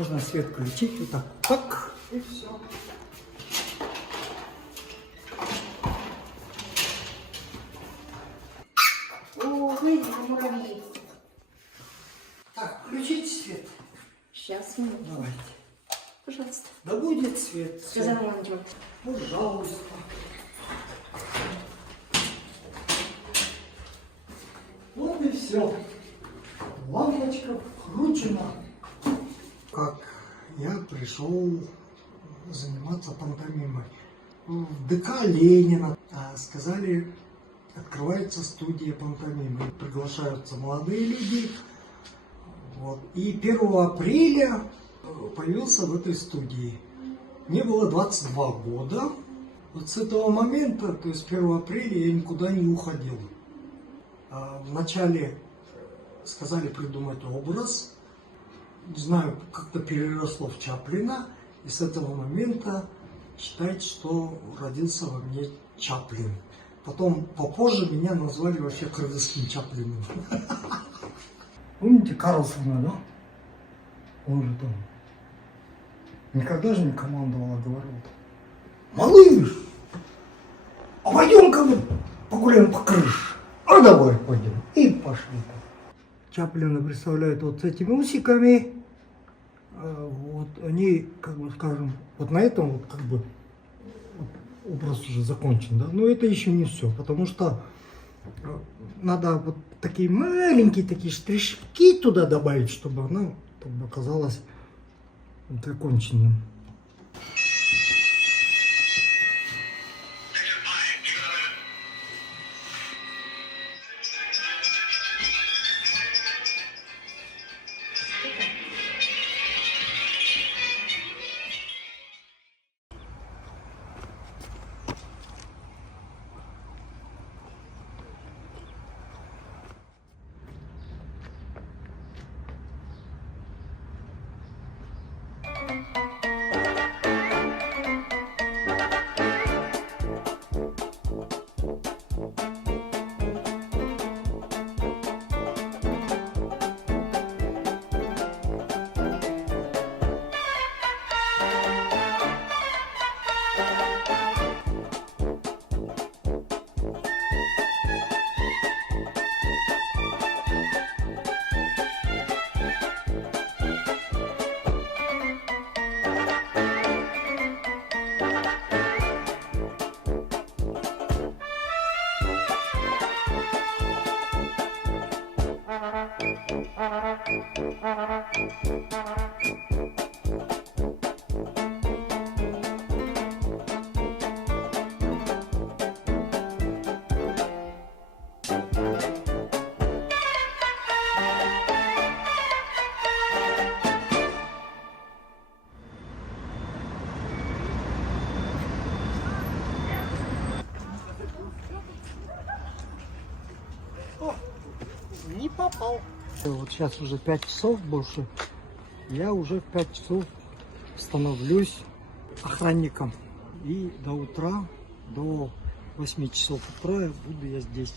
Можно свет включить вот так. Так, и все. О, смотрите, муравьи. Так, включите свет. Сейчас, минуту. Давайте. Пожалуйста. Да будет свет. Сказала ангел. Пожалуйста. Вот и все. Лампочка вкручена. Как я пришел заниматься пантомимой. В ДК Ленина сказали, открывается студия пантомимы. Приглашаются молодые люди. Вот. И 1 апреля появился в этой студии. Мне было 22 года. Вот с этого момента, то есть 1 апреля, я никуда не уходил. Вначале сказали придумать образ. Не знаю, как-то переросло в Чаплина. И с этого момента считайте, что родился во мне Чаплин. Потом, попозже меня назвали вообще крыльским Чаплиным. Помните Карлсона, да? Он же там никогда же не командовал, а говорил: малыш, а пойдем-ка мы погуляем по крыше. А давай пойдем. И пошли. Чаплина представляют вот с этими усиками. Вот они, как бы скажем, вот на этом вот как бы образ уже закончен, да? Но это еще не все, потому что надо вот такие маленькие такие штришки туда добавить, чтобы оно как бы оказалось законченным. Не попал. Вот сейчас уже 5 часов больше. Я уже в 5 часов становлюсь охранником. И до утра, до 8 часов утра буду я здесь.